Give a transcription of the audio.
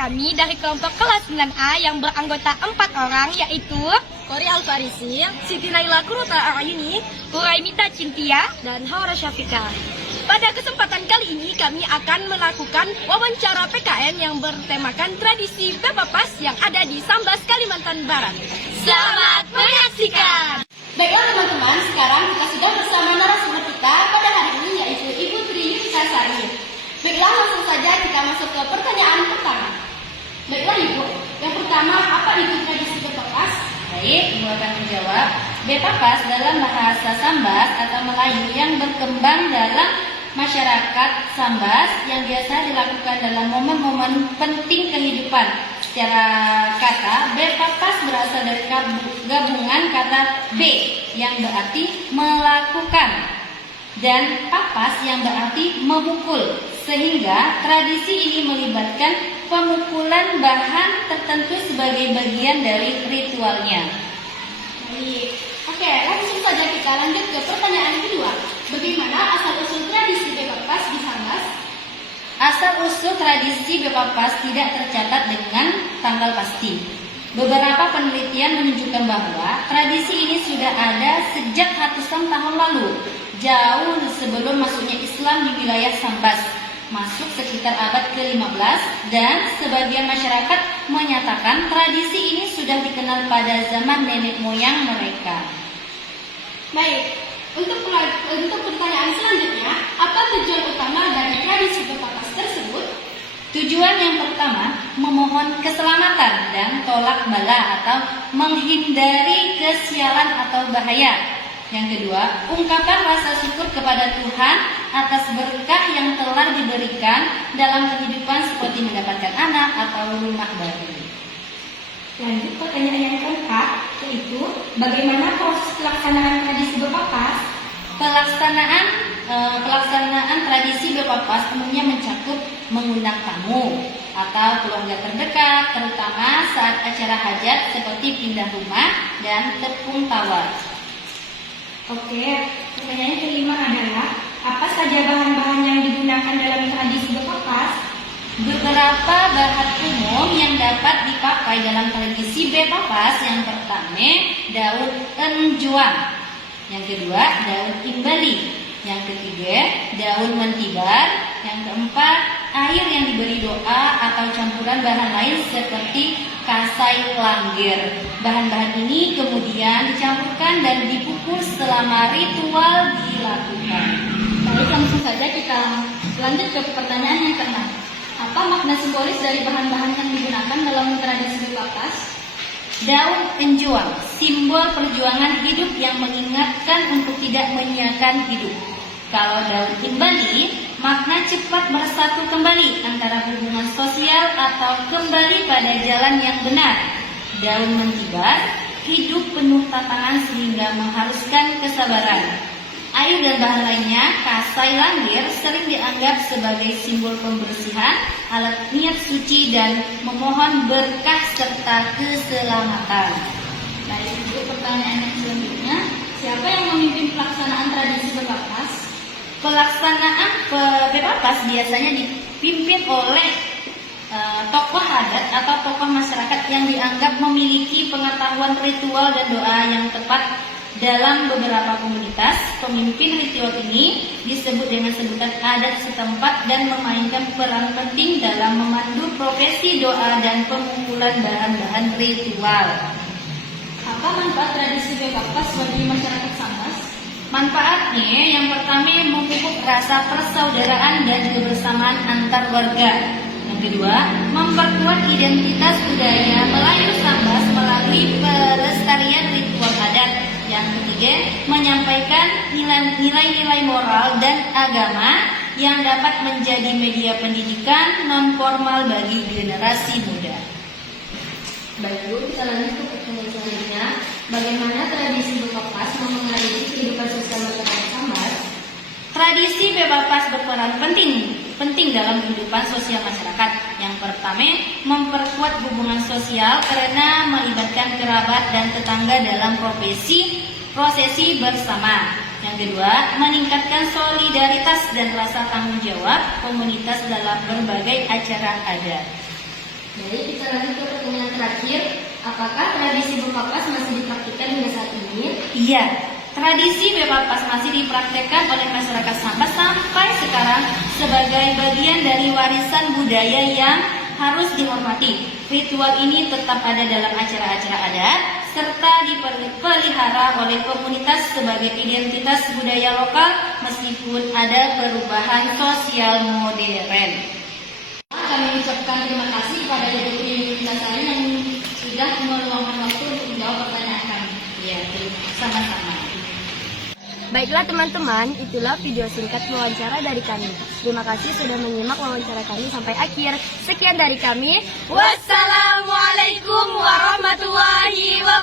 kami dari kelompok kelas 9A yang beranggota 4 orang, yaitu Kori Alfarisi, Siti Naila Kuruta Ayuni, Uraimita Cintia, dan Haura Syafika. Pada kesempatan kali ini kami akan melakukan wawancara PKN yang bertemakan tradisi Bepapas yang ada di Sambas, Kalimantan Barat. Selamat menyaksikan! Baiklah teman-teman, sekarang kita sudah bersama narasumber kita pada hari ini, yaitu Ibu Tri Yunifasari. Baiklah, langsung saja kita masuk ke pertanyaan pertama. Baiklah Ibu, yang pertama, apa itu tradisi Bepapas? Baik, Ibu akan menjawab. Bepapas dalam bahasa Sambas atau Melayu yang berkembang dalam masyarakat Sambas yang biasa dilakukan dalam momen-momen penting kehidupan. Secara kata, Bepapas berasal dari gabungan kata B yang berarti melakukan dan papas yang berarti memukul, sehingga tradisi ini melibatkan pemukulan bahan tertentu sebagai bagian dari ritualnya. Baik, oke, langsung saja kita lanjut ke pertanyaan kedua. Bagaimana asal-usul tradisi Bepapas di Sambas? Asal-usul tradisi Bepapas tidak tercatat dengan tanggal pasti. Beberapa penelitian menunjukkan bahwa tradisi ini sudah ada sejak ratusan tahun lalu, jauh sebelum masuknya Islam di wilayah Sambas, masuk sekitar abad ke-15, dan sebagian masyarakat menyatakan tradisi ini sudah dikenal pada zaman nenek moyang mereka. Baik, untuk pertanyaan selanjutnya, apa tujuan utama dari tradisi Bepapas tersebut? Tujuan yang pertama, memohon keselamatan dan tolak bala atau menghindari kesialan atau bahaya. Yang kedua, ungkapkan rasa syukur kepada Tuhan atas berkah yang telah diberikan dalam kehidupan seperti mendapatkan anak atau rumah baru. Lanjut pertanyaan yang keempat, yaitu bagaimana proses pelaksanaan tradisi Bepapas? Pelaksanaan tradisi Bepapas umumnya mencakup mengundang tamu atau keluarga terdekat, terutama saat acara hajat seperti pindah rumah dan tepung tawar. Oke, pertanyaan kelima adalah apa saja bahan-bahan yang digunakan dalam tradisi Bepapas? Beberapa bahan umum yang dapat dipakai dalam tradisi Bepapas, yang pertama daun enjuang, yang kedua daun imbali, yang ketiga daun mentibar, yang keempat air yang diberi doa atau campuran bahan lain seperti kasai langgir. Bahan-bahan ini kemudian dicampurkan dan dipukul selama ritual dilakukan. Baik, langsung saja kita lanjut ke pertanyaan yang keenam. Apa makna simbolis dari bahan-bahan yang digunakan dalam tradisi Bepapas? Daun enjuang, simbol perjuangan hidup yang mengingatkan untuk tidak menyiakan hidup. Kalau daun imbali, makna cepat bersatu kembali antara hubungan sosial atau kembali pada jalan yang benar. Daun mentibar, hidup penuh tantangan sehingga mengharuskan kesabaran. Air dan bahan lainnya, kasai langgir, sering dianggap sebagai simbol pembersihan, alat niat suci dan memohon berkah serta keselamatan. Baik, untuk pertanyaan yang selanjutnya, siapa yang memimpin pelaksanaan tradisi Bepapas? Pelaksanaan Bepapas biasanya dipimpin oleh tokoh adat atau tokoh masyarakat yang dianggap memiliki pengetahuan ritual dan doa yang tepat. Dalam beberapa komunitas, pemimpin ritual ini disebut dengan sebutan adat setempat dan memainkan peran penting dalam memandu prosesi doa dan pengumpulan bahan-bahan ritual. Apa manfaat tradisi Bepapas bagi masyarakat Sambas? Manfaatnya yang pertama memupuk rasa persaudaraan dan kebersamaan antar warga. Yang kedua, memperkuat identitas budaya Melayu Sambas melalui pelestarian ritual adat. Yang ketiga, menyampaikan nilai-nilai moral dan agama yang dapat menjadi media pendidikan non-formal bagi generasi muda. Baik Bu, kita lanjut ke pertanyaan selanjutnya. Bagaimana tradisi Bepapas memengaruhi kehidupan sosial masyarakat Sambas? Tradisi Bepapas berperan penting dalam kehidupan sosial masyarakat. Yang pertama, memperkuat hubungan sosial karena melibatkan kerabat dan tetangga dalam prosesi bersama. Yang kedua, meningkatkan solidaritas dan rasa tanggung jawab komunitas dalam berbagai acara adat. Baik, kita lanjut ke pertanyaan terakhir. Apakah tradisi berpapas masih dipraktikkan hingga saat ini? Iya, tradisi bepapas masih dipraktekkan oleh masyarakat Sambas sampai sekarang sebagai bagian dari warisan budaya yang harus dihormati. Ritual ini tetap ada dalam acara-acara adat serta dipelihara oleh komunitas sebagai identitas budaya lokal meskipun ada perubahan sosial modern. Kami ucapkan terima kasih kepada Ibu Tri Yuntasari yang sudah meluangkan waktu untuk menjawab pertanyaan kami. Ya, sama-sama. Baiklah teman-teman, itulah video singkat wawancara dari kami. Terima kasih sudah menyimak wawancara kami sampai akhir. Sekian dari kami. Wassalamualaikum warahmatullahi wabarakatuh.